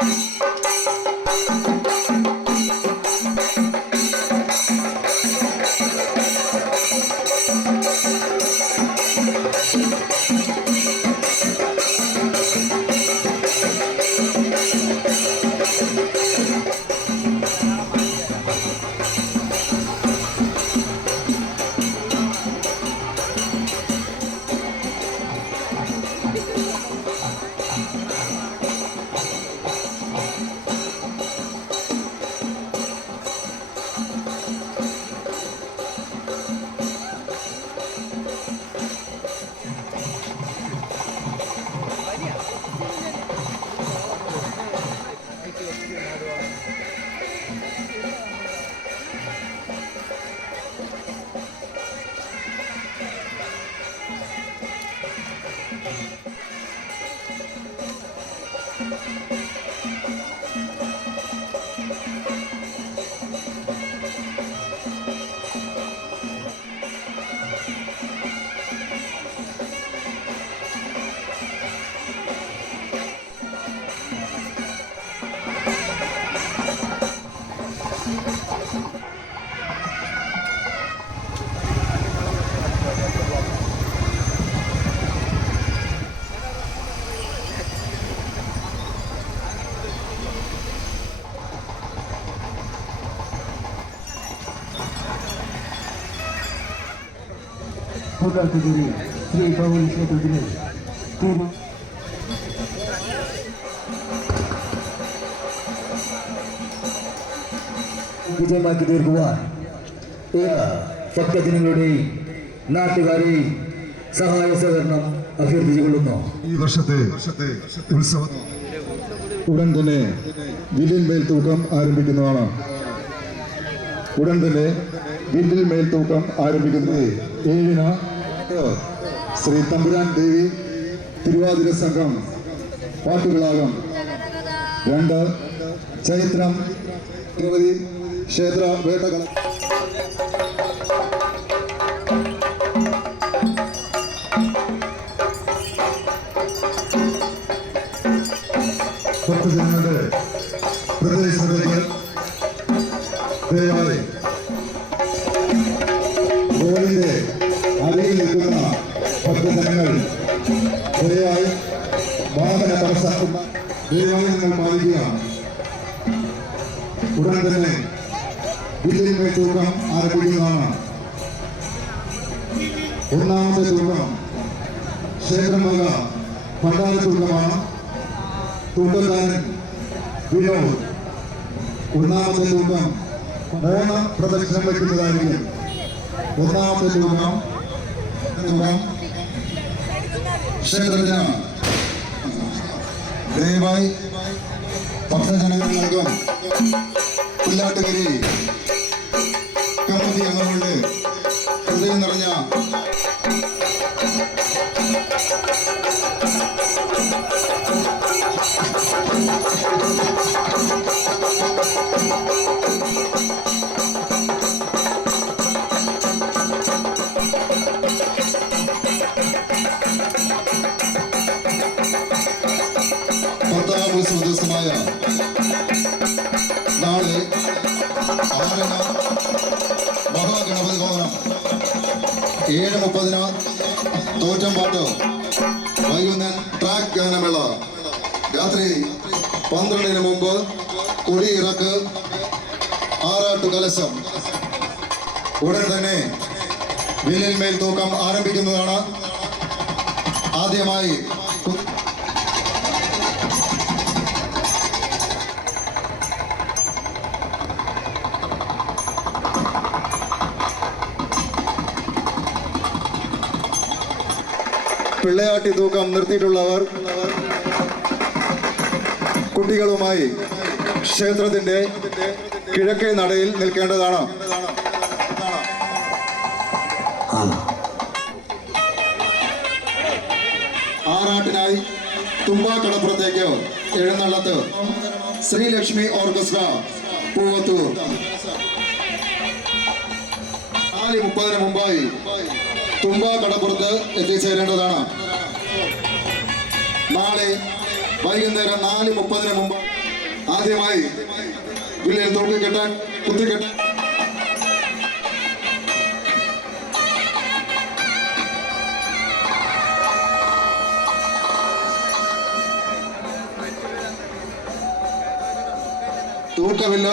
Bye. フフフフ。തൂക്കത്തിരി Shri ക്ഷേത്രത്തിന് തിരു വിജയമാക്കി തീർക്കുവാൻ ഭക്തജനങ്ങളുടെയും നാട്ടുകാരെയും സഹായ സഹകരണം അഭ്യർത്ഥിച്ചുകൊള്ളുന്നു ഈ വർഷത്തെ ഉത്സവം ഉടൻ തന്നെ വില്ലിൽ മേൽ തൂക്കം ആരംഭിക്കുന്നതാണ്. ഉടൻ തന്നെ വില്ലിൽ മേൽ തൂക്കം ആരംഭിക്കുന്നത് ഏഴിന് ശ്രീ തമ്പുരാൻ ദേവി തിരുവാതിര സംഘം പാട്ടുകളാകം. രണ്ട് ചൈത്രം ഭഗവതി ക്ഷേത്ര വേട്ടകൾ ഭക്തജനങ്ങളുടെ പ്രത്യേക ശ്രദ്ധയ്ക്ക് ദയവായി ഭക്തജനങ്ങൾ ദയവായി വാഹന തടസ്സമാക്കുന്ന ദയവായി നിങ്ങൾ പാലിക്കുക. ഉടൻ തന്നെ ബില്ലിന്മേൽ തൂക്കം ആരംഭിക്കുന്നതാണ്. ഒന്നാമത്തെ തൂക്കം ക്ഷേത്രമക പണ്ടാര തൂക്കമാണ്. വിനോദ്. ഒന്നാമത്തെ തൂക്കം മൂന്ന് പ്രദക്ഷിണം വയ്ക്കുന്നതായിരിക്കും. ഒന്നാമത്തെ തൂക്കം തൂക്കം ക്ഷേത്രത്തിന് ദയവായി ഭക്തജനങ്ങൾക്കും പുല്ലാട്ടുകരി കമ്മിറ്റി അംഗങ്ങളുടെ ഹൃദയം നിറഞ്ഞ പത്താം ഉത്സവ ദിവസമായ നാളെ ആറിന് മഹാഗണപതി ഭവനം. ഏഴ് മുപ്പതിന് തോറ്റംപാട്ട് വൈകുന്നേരം ട്രാക്ക് ഗാനമേള. രാത്രി പന്ത്രണ്ടിന് മുമ്പ് കൊടിയിറക്ക് ആറാട്ടു കലശം. ഉടൻ തന്നെ വില്ലിന്മേൽ തൂക്കം ആരംഭിക്കുന്നതാണ് ആദ്യമായി പിള്ളയാട്ടി തൂക്കം നിർത്തിയിട്ടുള്ളവർ കുട്ടികളുമായി ക്ഷേത്രത്തിന്റെ കിഴക്കേ നടയിൽ നിൽക്കേണ്ടതാണ്. ആറാട്ടിനായി തുമ്പാക്കടപ്പുറത്തേക്ക് എഴുന്നള്ളത്ത് ശ്രീലക്ഷ്മി ഓർക്കസ്ട്ര പൂവത്തൂർ. നാല് മുപ്പതിന് മുമ്പായി തുമ്പ കടപ്പുറത്ത് എത്തിച്ചേരേണ്ടതാണ് നാളെ വൈകുന്നേരം നാല് മുപ്പതിന് മുമ്പ് ആദ്യമായി വില്ലിൽ തൂക്കിക്കെട്ടാൻ കുത്തിക്കെട്ടാൻ തൂക്കമില്ല.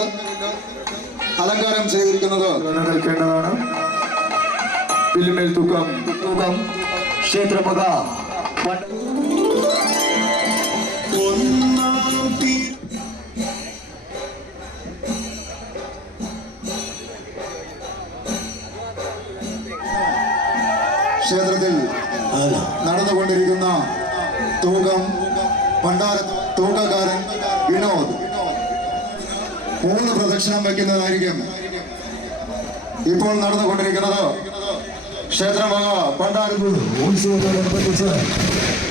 അലങ്കാരം ചെയ്തിരിക്കുന്നത് നിൽക്കേണ്ടതാണ്. വില്ലുമേൽ തൂക്കം. തൂക്കം. ക്ഷേത്രമുഖ ക്ഷേത്രത്തിൽ നടന്നുകൊണ്ടിരിക്കുന്ന തൂക്കം പണ്ടാര തൂക്കക്കാരൻ വിനോദ്. മൂന്ന് പ്രദക്ഷിണം വയ്ക്കുന്നതായിരിക്കും ഇപ്പോൾ നടന്നുകൊണ്ടിരിക്കുന്നത്. ക്ഷേത്രമക പണ്ടാര ഉത്സവത്തോടനുബന്ധിച്ച്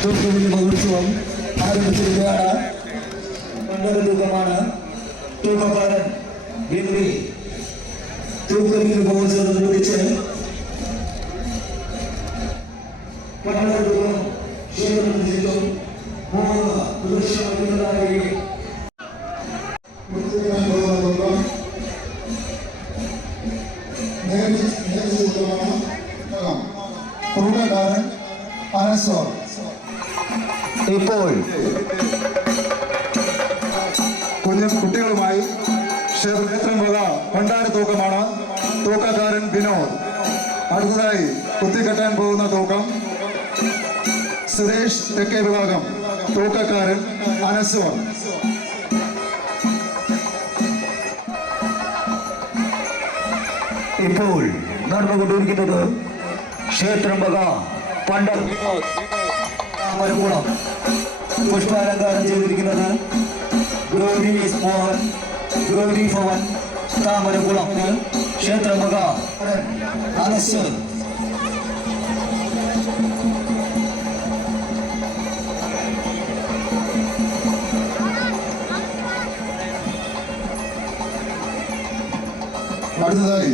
തൂക്കുവില്ലി മഹോത്സവം ആരംഭിച്ചിരിക്കുകയാണ് പണ്ടൊരു തൂക്കമാണ് തൂക്കക്കാരൻ വിനുവി തൂക്കുവില്ലി മഹോത്സവത്തോടനുബന്ധിച്ച് പണ്ടൊരു തൂക്കക്കാരൻ അനസോ ഇപ്പോൾ കുഞ്ഞു കുട്ടികളുമായി ക്ഷേത്രം വക ഭണ്ഡാര തൂക്കമാണ് തൂക്കക്കാരൻ വിനോദ്. അടുത്തതായി കുത്തിക്കെട്ടാൻ പോകുന്ന തൂക്കം സുരേഷ് തെക്കേ വിഭാഗം തൂക്കക്കാരൻ അനസ്വർ ഇപ്പോൾ നടന്നുകൊണ്ടിരിക്കുന്നത് ക്ഷേത്രം വക പണ്ട. താമരക്കുളം പുഷ്പാലങ്കാരം ചെയ്തിരിക്കുന്നത് ഗൗരി മോഹൻ ഗൗരി ഭവൻ താമരകുളം ക്ഷേത്രം വക അനസ്. അടുത്തതായി